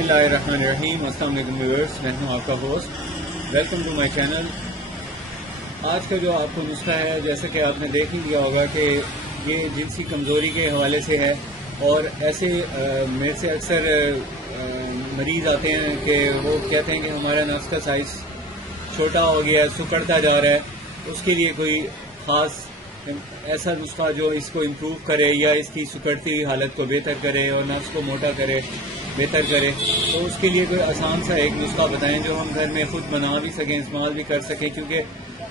Bismillahirrahmanirrahim. अस्सलाम वालेकुम viewers, मैं हूं आपका host. Welcome to my channel. आज का जो आपको नुस्खा है, जैसे कि आपने देख ही लिया होगा कि ये जिनसी कमज़ोरी के हवाले से है. और ऐसे मेरे से अक्सर मरीज़ आते हैं कि वो कहते हैं कि हमारा नस का साइज़ छोटा हो गया है, सुकड़ता जा रहा है. उसके लिए कोई ख़ास ऐसा नुस्खा जो इसको इम्प्रूव करे या इसकी सुकड़ती हुई हालत को बेहतर करे और नस को मोटा करे, बेहतर करे, तो उसके लिए कोई आसान सा एक नुस्खा बताएं जो हम घर में खुद बना भी सकें, इस्तेमाल भी कर सकें. क्योंकि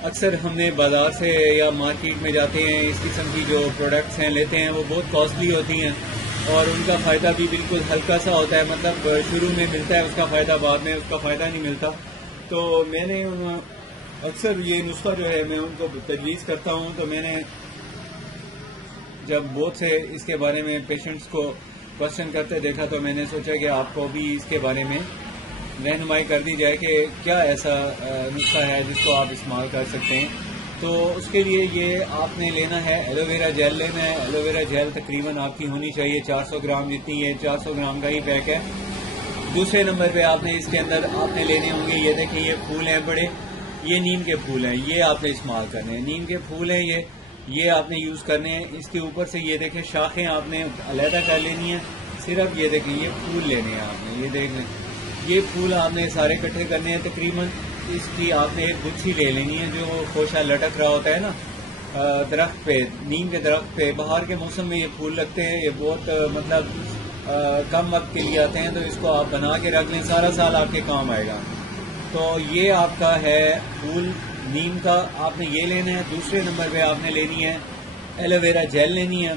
अक्सर हमने बाज़ार से या मार्केट में जाते हैं, इस किस्म की जो प्रोडक्ट्स हैं लेते हैं, वो बहुत कॉस्टली होती हैं और उनका फ़ायदा भी बिल्कुल हल्का सा होता है. मतलब शुरू में मिलता है उसका फ़ायदा, बाद में उसका फ़ायदा नहीं मिलता. तो मैंने अक्सर ये नुस्खा जो है मैं उनको तजवीज़ करता हूँ. तो मैंने जब बहुत से इसके बारे में पेशेंट्स को क्वेश्चन करते देखा तो मैंने सोचा कि आपको भी इसके बारे में रहनुमाई कर दी जाए कि क्या ऐसा नुस्खा है जिसको आप इस्तेमाल कर सकते हैं. तो उसके लिए ये आपने लेना है, एलोवेरा जेल लेना है. एलोवेरा जेल तकरीबन आपकी होनी चाहिए 400 ग्राम जितनी है, 400 ग्राम का ही पैक है. दूसरे नंबर पे आपने इसके अंदर आपने लेने होंगे, ये देखें ये फूल हैं बड़े, ये नीम के फूल हैं, ये आपने इस्तेमाल करने हैं. नीम के फूल हैं ये आपने यूज़ करने हैं. इसके ऊपर से ये देखें शाखें आपने अलहदा कर लेनी है. सिर्फ ये देखें ये फूल लेने हैं आपने, ये देख लें ये फूल आपने सारे इकट्ठे करने हैं. तकरीबन इसकी आपने एक गुच्छी ले लेनी है जो खोशा लटक रहा होता है ना दरख्त पे, नीम के दरख्त पे. बाहर के मौसम में ये फूल लगते हैं, ये बहुत मतलब कम वक्त के लिए आते हैं. तो इसको आप बना के रख लें, सारा साल आपके काम आएगा. तो ये आपका है फूल नीम का, आपने ये लेना है. दूसरे नंबर पे आपने लेनी है एलोवेरा जेल लेनी है.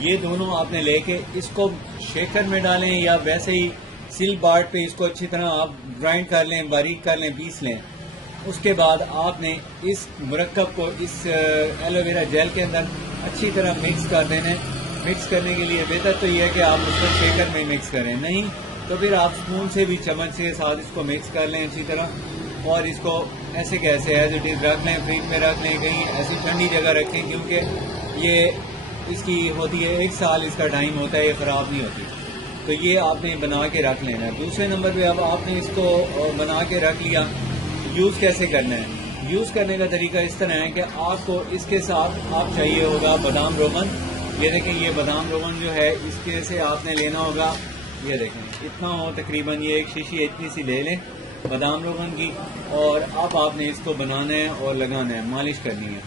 ये दोनों आपने लेके इसको शेकर में डालें या वैसे ही सिल बाट पे इसको अच्छी तरह आप ग्राइंड कर लें, बारीक कर लें, पीस लें. उसके बाद आपने इस मुरक्कब को इस एलोवेरा जेल के अंदर अच्छी तरह मिक्स कर देना है. मिक्स करने के लिए बेहतर तो ये है कि आप उसको शेकर में मिक्स करें, नहीं तो फिर आप स्पून से भी चम्मच के साथ इसको मिक्स कर लें अच्छी तरह. और इसको ऐसे कैसे एज इट इज़ रख लें, फ्रिज में रख लें, कहीं ऐसी ठंडी जगह रखें क्योंकि ये इसकी होती है 1 साल इसका टाइम होता है, ये ख़राब नहीं होती. तो ये आपने बना के रख लेना है. दूसरे नंबर पे अब आपने इसको बना के रख लिया. यूज़ कैसे करना है? यूज़ करने का तरीका इस तरह है कि आपको इसके साथ आप चाहिए होगा बादाम रोगन. ये देखें ये बादाम रोगन जो है इसके से आपने लेना होगा, ये देखें इतना हो तकरीबन, ये एक शीशी इतनी सी ले लें बादाम रोगन की. और अब आपने इसको बनाना है और लगाना है, मालिश करनी है.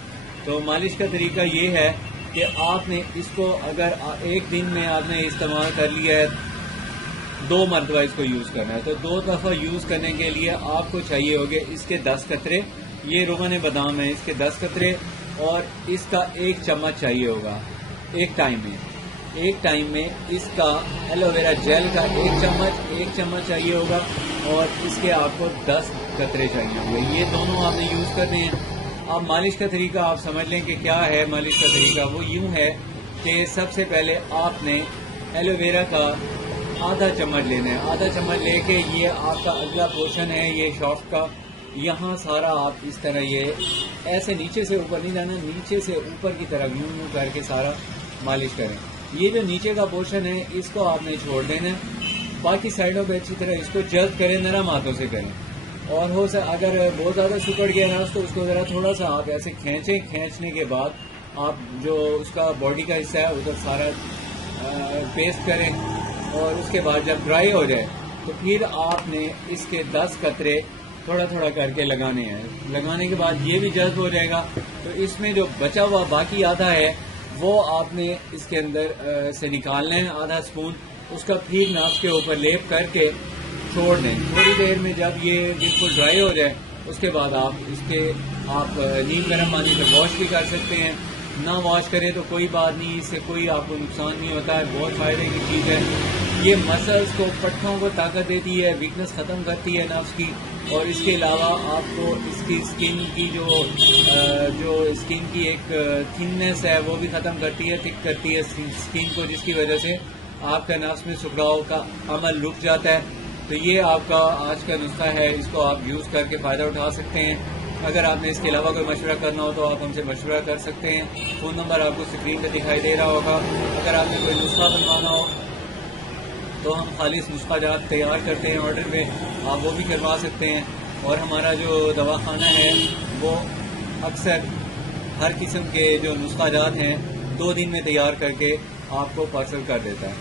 तो मालिश का तरीका ये है कि आपने इसको अगर एक दिन में आपने इस्तेमाल कर लिया है, 2 मरतबा इसको यूज़ करना है. तो 2 दफ़ा यूज़ करने के लिए आपको चाहिए होंगे इसके 10 कतरे. ये रोगन बादाम है, इसके 10 कतरे और इसका 1 चम्मच चाहिए होगा एक टाइम में इसका एलोवेरा जेल का 1 चम्मच चाहिए होगा और इसके आपको 10 कतरे चाहिए होंगे. ये दोनों आपने यूज़ करने हैं. अब मालिश का तरीका आप समझ लें कि क्या है. मालिश का तरीका वो यूं है कि सबसे पहले आपने एलोवेरा का आधा चम्मच लेना है. आधा चम्मच लेके ये आपका अगला पोर्शन है ये शॉफ्ट का, यहाँ सारा आप इस तरह ये ऐसे नीचे से ऊपर नहीं जाना, नीचे से ऊपर की तरफ यूं करके सारा मालिश करें. ये जो नीचे का पोर्शन है इसको आपने छोड़ देना है. बाकी साइडों पे अच्छी तरह इसको जल्द करें, नरम हाथों से करें. और अगर बहुत ज़्यादा सुकड़ गया ना तो उसको ज़रा थोड़ा सा आप ऐसे खींचें. खींचने के बाद आप जो उसका बॉडी का हिस्सा है उधर सारा पेस्ट करें. और उसके बाद जब ड्राई हो जाए तो फिर आपने इसके 10 कतरे थोड़ा थोड़ा करके लगाने हैं. लगाने के बाद ये भी जल्द हो जाएगा. तो इसमें जो बचा हुआ बाकी आधा है वो आपने इसके अंदर से निकालना है, आधा स्पून. उसका फिर नाक के ऊपर लेप करके छोड़ दें. थोड़ी देर में जब ये बिल्कुल ड्राई हो जाए उसके बाद आप नीम गर्म पानी से वॉश भी कर सकते हैं. ना वॉश करें तो कोई बात नहीं, इससे कोई आपको नुकसान नहीं होता है, बहुत फायदे की चीज़ है. ये मसल्स को, पट्टों को ताकत देती है, वीकनेस ख़त्म करती है नफ्स की. और इसके अलावा आपको इसकी स्किन की जो स्किन की एक थिननेस है वो भी ख़त्म करती है, थिक करती है स्किन को, जिसकी वजह से आपका नफ्स में सुखड़ाव का अमल रुक जाता है. तो ये आपका आज का नुस्खा है, इसको आप यूज़ करके फ़ायदा उठा सकते हैं. अगर आपने इसके अलावा कोई मशवरा करना हो तो आप हमसे मशवरा कर सकते हैं. फ़ोन नंबर आपको स्क्रीन पर दिखाई दे रहा होगा. अगर आपने कोई नुस्खा बनवाना हो تو ہم خالص نسخہ جات تیار کرتے ہیں آرڈر پہ، آپ وہ بھی کروا سکتے ہیں. اور ہمارا جو دواخانہ ہے وہ اکثر ہر قسم کے جو نسخہ جات ہیں 2 دن میں تیار کر کے آپ کو پارسل کر دیتا ہے.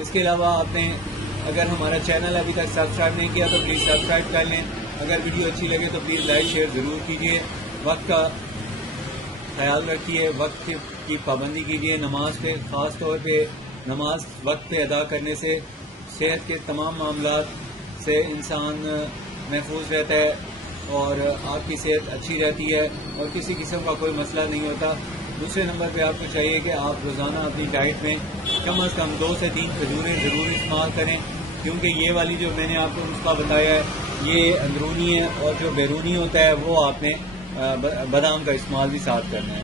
اس کے علاوہ آپ نے اگر ہمارا چینل ابھی تک سبسکرائب نہیں کیا تو پلیز سبسکرائب کر لیں. اگر ویڈیو اچھی لگے تو پلیز لائک شیئر ضرور کیجیے. وقت کا خیال رکھیے، وقت کی پابندی کیجیے. نماز پہ خاص طور پہ نماز وقت پہ ادا کرنے سے صحت کے تمام معاملات سے انسان محفوظ رہتا ہے اور آپ کی صحت اچھی رہتی ہے اور کسی قسم کا کوئی مسئلہ نہیں ہوتا. دوسرے نمبر پہ آپ کو چاہیے کہ آپ روزانہ اپنی ڈائٹ میں کم از کم 2 سے 3 کھجوریں ضرور استعمال کریں، کیونکہ یہ والی جو میں نے آپ کو نسخہ بتایا ہے یہ اندرونی ہے اور جو بیرونی ہوتا ہے وہ آپ نے بادام کا استعمال بھی ساتھ کرنا ہے.